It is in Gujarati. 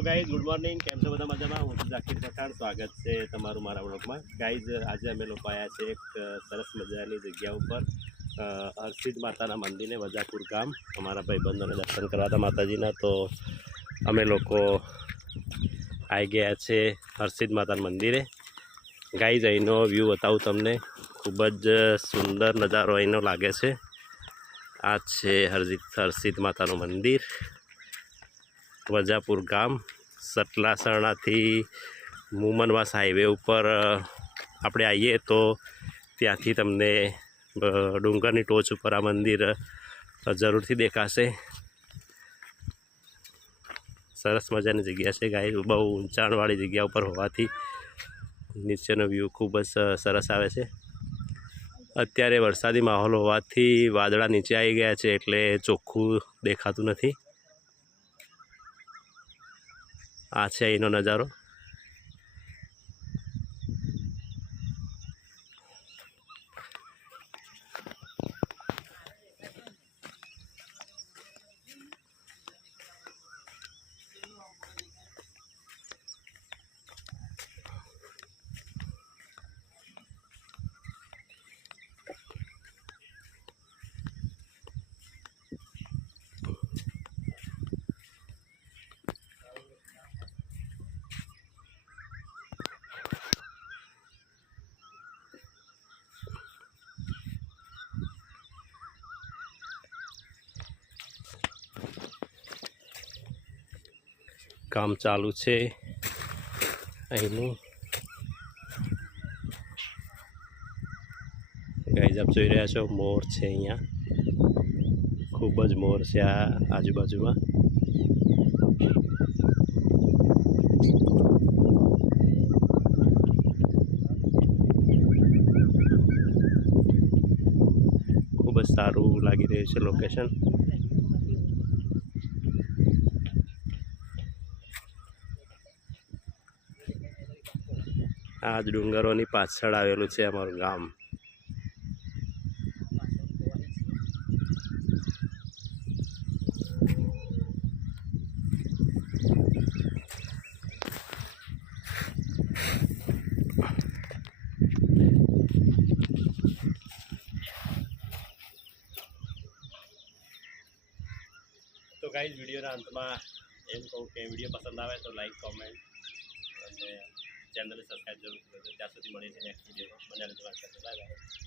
ગાઈઝ ગુડ મોર્નિંગ કેમ છો? બધા મજામાં? હું ઝાકીર પઠાણ. સ્વાગત છે તમારું મારા બ્લોગમાં ગાઈઝ આજે અમે લોકો આવ્યા છે એક સરસ મજાની જગ્યા ઉપર હર્ષિદ માતાના મંદિરને વજાપુર ગામ. અમારા ભાઈબંધોને દર્શન કરવા હતા માતાજીના. તો અમે લોકો આવી ગયા છે હરસિદ્ધ માતાના મંદિરે. ગાઈઝ અહીંનો વ્યૂ બતાવું તમને. ખૂબ જ સુંદર નજારો અહીંનો લાગે છે. આ છે હરસિદ્ધ હરસિદ્ધ માતાનું મંદિર. વજાપુર ગામ, સટલાસરણાથી મુમનવાસ હાઈવે ઉપર આપણે આવીએ તો ત્યાંથી તમને ડુંગરની ટોચ ઉપર આ મંદિર જરૂરથી દેખાશે. સરસ મજાની જગ્યા છે ગાય બહુ ઊંચાણવાળી જગ્યા ઉપર હોવાથી નીચેનો વ્યૂ ખૂબ જ સરસ આવે છે. અત્યારે વરસાદી માહોલ હોવાથી વાદળા નીચે આવી ગયા છે એટલે ચોખ્ખું દેખાતું નથી. આ છે એનો નજારો. કામ ચાલુ છે. અહીંનું. ગાઈઝ આપ જોઈ રહ્યા છો, મોર છે અહીંયા. ખૂબ જ મોર છે આ આજુબાજુમાં. ખૂબ જ સારું લાગી રહ્યું છે લોકેશન આ જ ડુંગરોની પાછળ આવેલું છે અમારું ગામ. તો ગાઈઝ વિડીયોના અંતમાં એમ કહું કે વીડિયો પસંદ આવે તો લાઈક કોમેન્ટ અને ચેનલને સબસ્ક્રાઈબ જરૂર કરજો ત્યાં સુધી મળીએ છીએ નેક્સ્ટ વિડીયોમાં કરજો બાય બાય